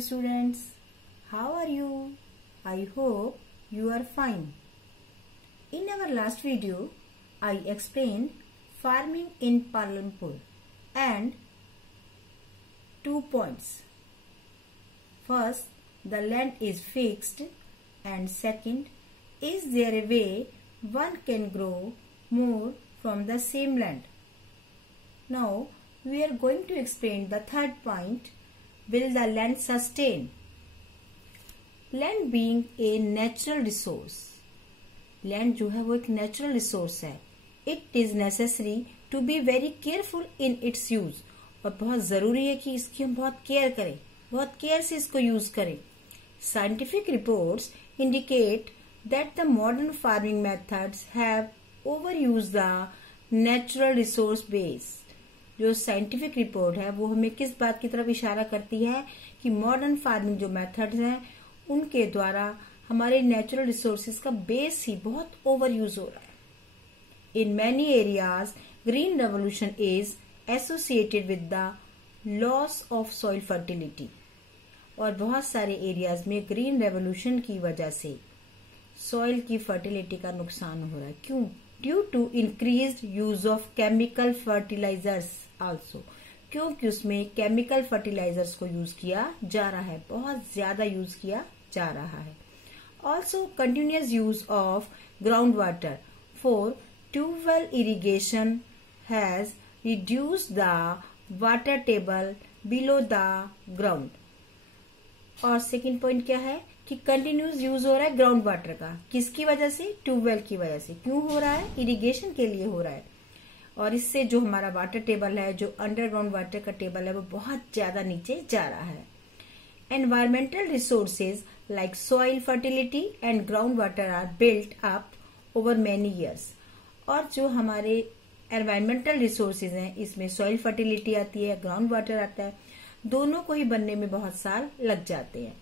morning students. How are you? I hope you are fine. In our last video, I explained farming in Palampur and 2 points. First, the land is fixed, and second, is there a way one can grow more from the same land? Now, we are going to explain the third point. Will the land sustain? Land being a natural resource. Land जो है वो एक natural resource है. It is necessary to be very careful in its use. और बहुत जरूरी है कि इसकी हम बहुत केयर करें, बहुत केयर से इसको यूज करें. Scientific reports indicate that the modern farming methods have overused the natural resource base. जो साइंटिफिक रिपोर्ट है वो हमें किस बात की तरफ इशारा करती है कि मॉडर्न फार्मिंग जो मेथड्स हैं उनके द्वारा हमारे नेचुरल रिसोर्सेज का बेस ही बहुत ओवर यूज हो रहा है. In many areas green revolution is associated with the loss of soil fertility. और बहुत सारे एरियाज में ग्रीन रेवोल्यूशन की वजह से सॉइल की फर्टिलिटी का नुकसान हो रहा है. क्यों? Due to increased use of chemical fertilisers also. क्योंकि उसमें केमिकल फर्टिलाइजर्स को यूज किया जा रहा है, बहुत ज्यादा यूज किया जा रहा है. Also continuous use of ground water for tubewell irrigation has reduced the water table below the ground. और सेकेंड पॉइंट क्या है कि कंटिन्यूस यूज हो रहा है ग्राउंड वाटर का. किसकी वजह से? ट्यूबवेल की वजह से. क्यों हो रहा है? इरिगेशन के लिए हो रहा है. और इससे जो हमारा वाटर टेबल है, जो अंडरग्राउंड वाटर का टेबल है, वो बहुत ज्यादा नीचे जा रहा है. Environmental resources like soil fertility and ground water are built up over many years. और जो हमारे एनवायरमेंटल रिसोर्सेज हैं, इसमें सॉइल फर्टिलिटी आती है, ग्राउंड वाटर आता है, दोनों को ही बनने में बहुत साल लग जाते हैं.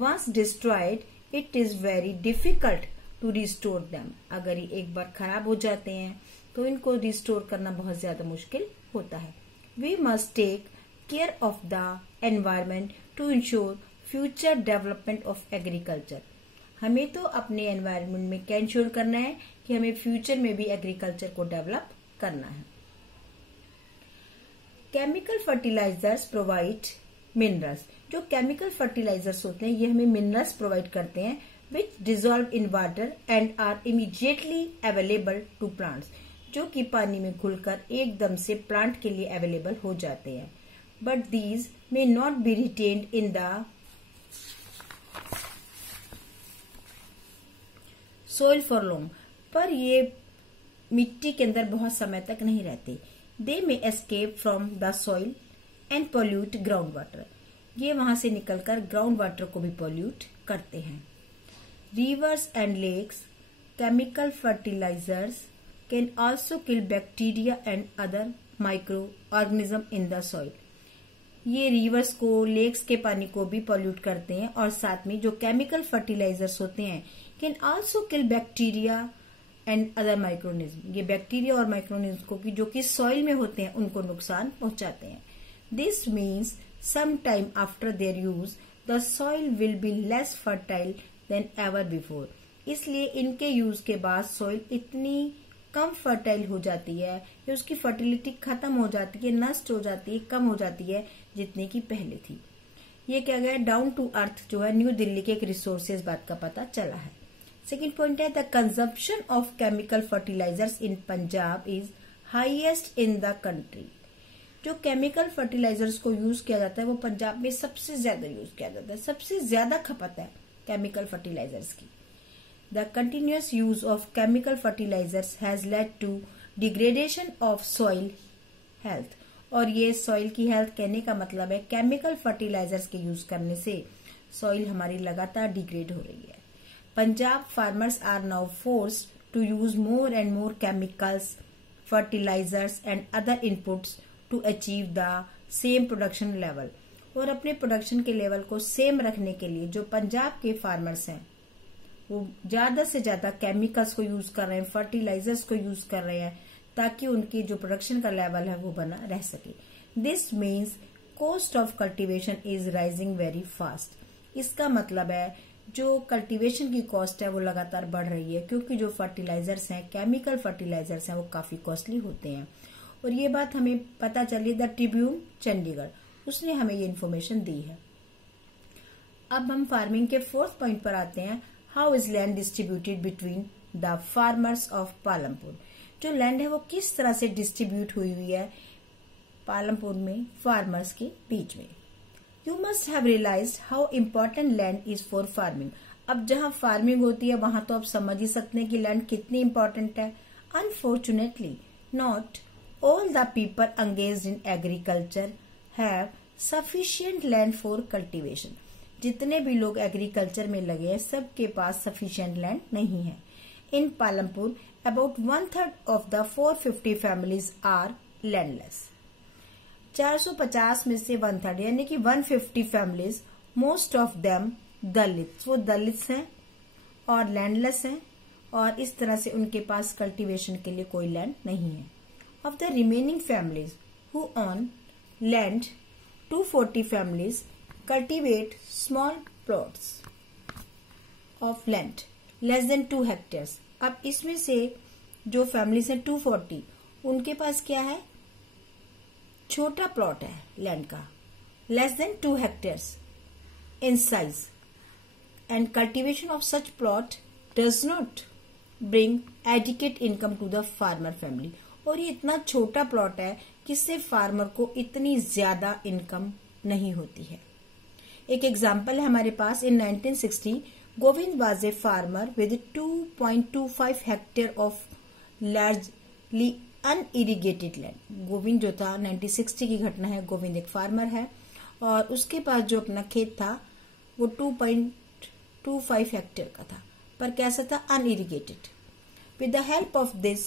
Once destroyed, it is very difficult to restore them. अगर ये एक बार खराब हो जाते हैं तो इनको रिस्टोर करना बहुत ज्यादा मुश्किल होता है. We must take care of the environment to ensure future development of agriculture. हमें तो अपने एनवायरमेंट में क्या इंश्योर करना है कि हमें फ्यूचर में भी एग्रीकल्चर को डेवलप करना है. Chemical fertilisers provide minerals. जो केमिकल फर्टिलाइजर्स होते हैं ये हमें मिनरल्स प्रोवाइड करते हैं which dissolve in water and are immediately available to plants. जो कि पानी में घुलकर एकदम से प्लांट के लिए अवेलेबल हो जाते हैं. But these may not be retained in the soil for long. पर ये मिट्टी के अंदर बहुत समय तक नहीं रहते. They may escape from the soil and pollute ground water. ये वहां से निकलकर ग्राउंड वाटर को भी पोल्यूट करते हैं. Rivers and lakes chemical fertilisers can also kill bacteria and other micro organism in the soil. ये रिवर्स को, लेक्स के पानी को भी पोल्यूट करते हैं. और साथ में जो केमिकल फर्टिलाइजर्स होते हैं can also kill bacteria and other माइक्रोनिज्म. ये बैक्टीरिया और माइक्रोनिज्म को जो कि सॉइल में होते हैं उनको नुकसान पहुंचाते हैं. This means some time after their use the soil will be less fertile than ever before. इसलिए इनके यूज के बाद सॉइल इतनी कम फर्टाइल हो जाती है कि उसकी फर्टिलिटी खत्म हो जाती है, नष्ट हो जाती है, कम हो जाती है जितने की पहले थी. ये क्या गया? डाउन टू अर्थ जो है न्यू दिल्ली के एक रिसोर्सेज बात का पता चला है. सेकेंड पॉइंट है the consumption of chemical fertilisers in Punjab is highest in the country. जो केमिकल फर्टिलाइजर्स को यूज किया जाता है वो पंजाब में सबसे ज्यादा यूज किया जाता है. सबसे ज्यादा खपत है केमिकल फर्टिलाइजर्स की. The continuous use of chemical fertilisers has led to degradation of soil health. और ये सॉइल की हेल्थ कहने का मतलब है केमिकल फर्टिलाइजर्स के यूज करने से सॉइल हमारी लगातार डिग्रेड हो रही है. Punjab farmers are now forced to use more and more chemicals, fertilisers and other inputs to achieve the same production level. और अपने प्रोडक्शन के लेवल को सेम रखने के लिए जो पंजाब के फार्मर्स हैं वो ज्यादा से ज्यादा केमिकल्स को यूज कर रहे हैं, फर्टिलाइजर्स को यूज कर रहे हैं ताकि उनकी जो प्रोडक्शन का लेवल है वो बना रह सके. This means cost of cultivation is rising very fast. इसका मतलब है जो कल्टीवेशन की कॉस्ट है वो लगातार बढ़ रही है, क्योंकि जो फर्टिलाइजर्स हैं, केमिकल फर्टिलाइजर्स हैं, वो काफी कॉस्टली होते हैं। और ये बात हमें पता चली द ट्रिब्यून चंडीगढ़, उसने हमें ये इन्फॉर्मेशन दी है। अब हम फार्मिंग के 4th पॉइंट पर आते हैं। How is land distributed between the farmers of Palampur. जो लैंड है वो किस तरह से डिस्ट्रीब्यूट हुई है पालमपुर में फार्मर्स के बीच में। You must have realised how important land is for farming. अब जहां फार्मिंग होती है वहां तो आप समझ ही सकते हैं कि लैंड कितनी इम्पोर्टेंट है। Unfortunately not all the people engaged in agriculture have sufficient land for cultivation. जितने भी लोग एग्रीकल्चर में लगे हैं सबके पास सफिशिएंट लैंड नहीं है। In Palampur about 1/3 of the 450 families are landless. 450 में से 1/3 यानी कि 150 families, most of them Dalit, वो दलित हैं और लैंडलेस हैं, और इस तरह से उनके पास कल्टीवेशन के लिए कोई लैंड नहीं है। Of the remaining families who on land, 240 families cultivate small plots of land less than 2 hectares। अब इसमें से जो फैमिलीज हैं 240, उनके पास क्या है, छोटा प्लॉट है लैंड का, less than 2 hectares in size, and cultivation of such plot does not bring adequate income to the farmer family। और ये इतना छोटा प्लॉट है कि इससे फार्मर को इतनी ज्यादा इनकम नहीं होती है। एक एग्जाम्पल है हमारे पास। In 1960 Govind was a farmer with 2.25 hectare of largely unirrigated land. Govind जो था 1960 की घटना है, गोविंद एक फार्मर है और उसके पास जो अपना खेत था वो 2.25 हेक्टेयर का था, पर कैसा था, unirrigated. With the help of this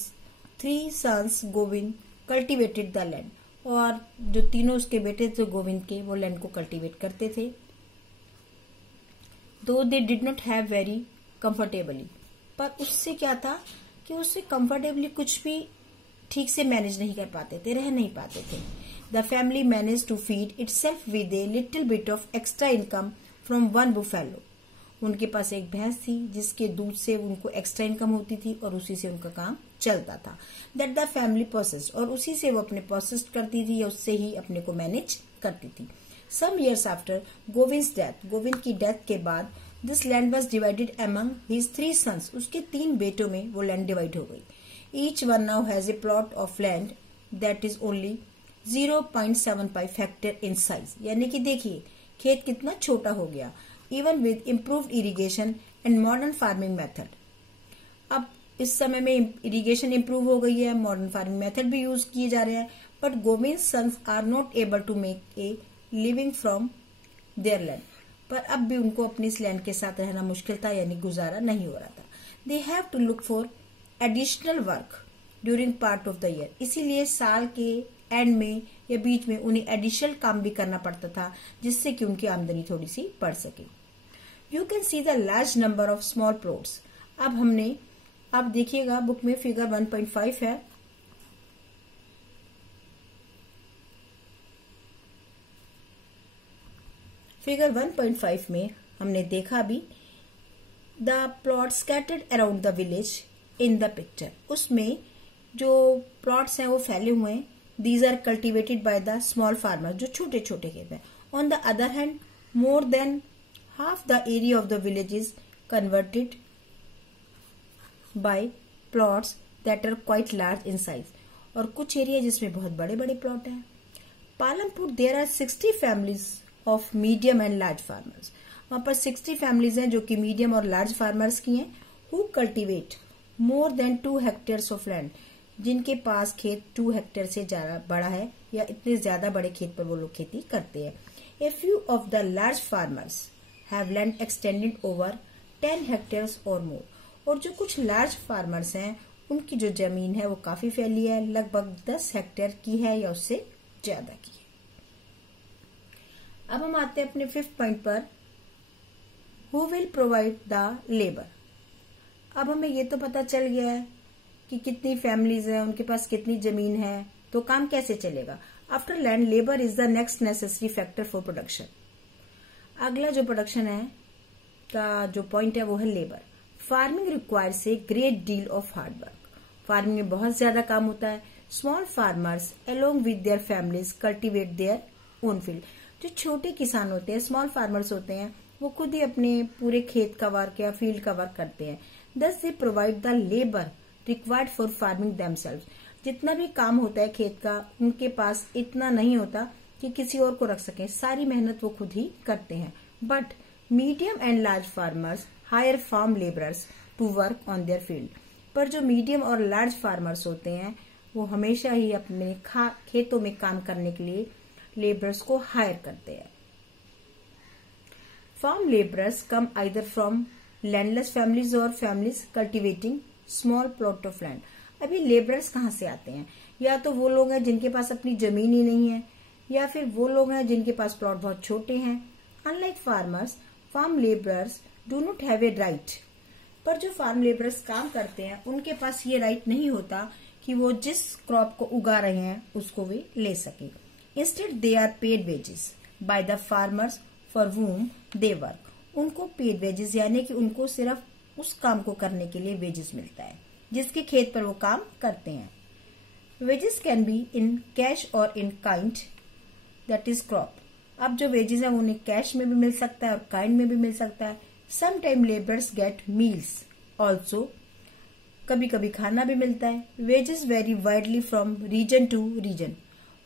3 sons Govind cultivated the land. और जो तीनों उसके बेटे थे गोविंद के, वो लैंड को कल्टीवेट करते थे। दो they did not have very comfortably, पर उससे क्या था कि उससे कंफर्टेबली कुछ भी ठीक से मैनेज नहीं कर पाते थे, रह नहीं पाते थे। The family manage to feed itself with a little bit of extra income from 1 buffalo. उनके पास एक भैंस थी जिसके दूध से उनको एक्स्ट्रा इनकम होती थी और उसी से उनका काम चलता था। दैट द फैमिली प्रोसेस्ड, और उसी से वो अपने प्रोसेस करती थी या उससे ही अपने को मैनेज करती थी। Some years after Govind's death, Govind की डेथ के बाद, this land was divided among his 3 sons. उसके 3 बेटों में वो लैंड डिवाइड हो गई। Each one now has a plot of land that is only 0.75 hectare in size. यानी कि देखिए खेत कितना छोटा हो गया, even with improved irrigation and modern farming method. अब इस समय में इरिगेशन इम्प्रूव हो गई है, मॉडर्न फार्मिंग मेथड भी यूज किए जा रहे हैं, but Govind sons are not able to make a living from their land. पर अब भी उनको अपनी इस लैंड के साथ रहना मुश्किल था, यानी गुजारा नहीं हो रहा था। They have to look for additional work during part of the year. इसीलिए साल के एंड में या बीच में उन्हें एडिशनल काम भी करना पड़ता था, जिससे कि उनकी आमदनी थोड़ी सी बढ़ सके। You can see the large number of small plots. अब देखिएगा बुक में फिगर 1.5 है। फिगर 1.5 में हमने देखा भी the plot scattered around the village in the picture. उसमें जो प्लॉट्स हैं वो फैले हुए हैं। These are cultivated by the small farmer, जो छोटे छोटे खेत हैं। On the other hand more than half the area of the village is converted by plots that are quite large in size. और कुछ एरिया जिसमें बहुत बड़े बड़े प्लॉट हैं। Palampur there are 60 families of medium and large farmers. वहां पर 60 families हैं जो कि मीडियम और लार्ज फार्मर्स की हैं। Who cultivate more than 2 hectares of land, जिनके पास खेत 2 हेक्टेयर से ज्यादा बड़ा है या इतने ज्यादा बड़े खेत पर वो लोग खेती करते हैं। A few of the large farmers have land extended over 10 hectares और मोर। और जो कुछ लार्ज फार्मर्स हैं उनकी जो जमीन है वो काफी फैली है, लगभग 10 हेक्टेयर की है या उससे ज्यादा की है। अब हम आते हैं अपने 5th पॉइंट पर, who will provide the labour. अब हमें ये तो पता चल गया है कि कितनी फैमिलीज हैं, उनके पास कितनी जमीन है, तो काम कैसे चलेगा। After land labour is the next necessary factor for production. अगला जो प्रोडक्शन है का जो पॉइंट है वो है labour. Farming requires a great deal of hard work. Farming में बहुत ज्यादा काम होता है। Small farmers along with their families cultivate their own field. जो छोटे किसान होते हैं, स्मॉल फार्मर्स होते हैं, वो खुद ही अपने पूरे खेत का वर्क या फील्ड का वर्क करते हैं। दस they provide the labour required for farming themselves. जितना भी काम होता है खेत का, उनके पास इतना नहीं होता कि किसी और को रख सकें, सारी मेहनत वो खुद ही करते हैं। But medium and large farmers hire farm labourers to work on their field. पर जो मीडियम और लार्ज फार्मर्स होते हैं वो हमेशा ही अपने खेतों में काम करने के लिए लेबरर्स को हायर करते हैं। Farm labourers come either from landless families or families cultivating small plot of land. अभी लेबरर्स कहाँ से आते हैं? या तो वो लोग हैं जिनके पास अपनी जमीन ही नहीं है, या फिर वो लोग हैं जिनके पास प्लॉट बहुत छोटे हैं। Unlike farmers, farm labourers do not have a right. पर जो फार्म लेबरर्स काम करते हैं उनके पास ये राइट नहीं होता कि वो जिस क्रॉप को उगा रहे हैं उसको वे ले सके। Instead they are paid wages by the farmers for whom they work. उनको पेड वेजेस यानी कि उनको सिर्फ उस काम को करने के लिए वेजेस मिलता है जिसके खेत पर वो काम करते हैं। Wages can be in cash or in kind, that is crop. अब जो वेजेस है उन्हें कैश में भी मिल सकता है और काइंड में भी मिल सकता है। Some time labours get meals also, कभी कभी खाना भी मिलता है। Wages vary widely from region to region,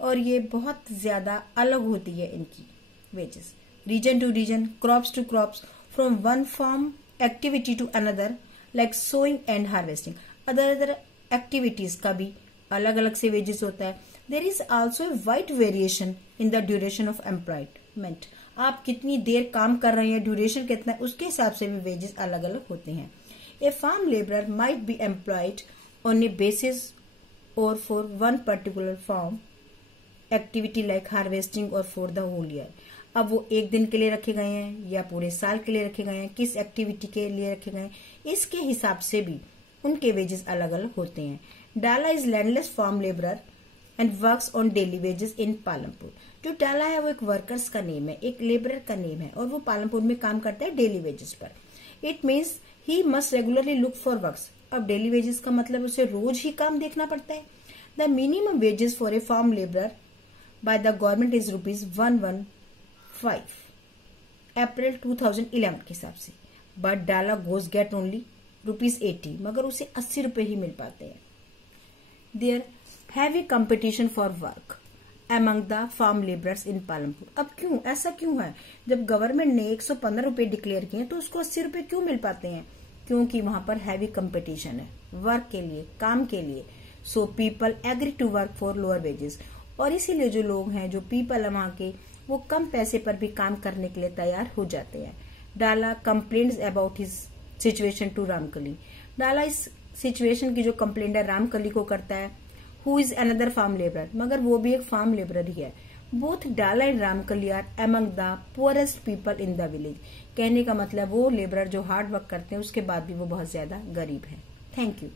और ये बहुत ज्यादा अलग होती है इनकी wages. Region to region, crops to crops, from one farm activity to another like sowing and harvesting. Other activities का भी अलग अलग से वेजेस होता है। There is also a wide variation in the duration of employment. आप कितनी देर काम कर रहे हैं, ड्यूरेशन कितना है, उसके हिसाब से भी वेजेस अलग अलग होते हैं। A farm laborer might be employed on a basis or for one particular farm activity like harvesting or for the whole year। अब वो एक दिन के लिए रखे गए हैं या पूरे साल के लिए रखे गए हैं, किस एक्टिविटी के लिए रखे गए हैं, इसके हिसाब से भी उनके वेजेस अलग अलग होते हैं। Dala is landless farm labourer and works on daily wages in Palampur. जो डाला है वो एक वर्कर्स का नेम है, एक लेबरर का नेम है, और वो पालमपुर में काम करता है डेली वेजेस पर। It means he must regularly look for works. अब डेली वेजेस का मतलब उसे रोज ही काम देखना पड़ता है। The minimum wages for a farm labourer by the government is ₹115 April 2011 के हिसाब से। बट डाला गोज गेट ओनली ₹80, मगर उसे 80 रुपए ही मिल पाते हैं। There heavy competition for work among the farm laborers in Palampur. अब क्यों ऐसा क्यों है? जब गवर्नमेंट ने 115 रुपए डिक्लेयर किए तो उसको 80 रुपए क्यों मिल पाते हैं? क्योंकि वहां पर हैवी कंपटीशन है वर्क के लिए, काम के लिए। So people agree to work for lower wages. और इसीलिए जो लोग हैं, जो पीपल है वहां के, वो कम पैसे पर भी काम करने के लिए तैयार हो जाते हैं। Dala complains about his situation to Ramkali. Dala इस सिचुएशन की जो कंप्लेंट है रामकली को करता है, who is another farm labourer, मगर वो भी एक फार्म लेबरर ही है। Both Dala and Ramkali are among the poorest people in the village. कहने का मतलब वो लेबरर जो हार्ड वर्क करते हैं उसके बाद भी वो बहुत ज्यादा गरीब है। Thank you.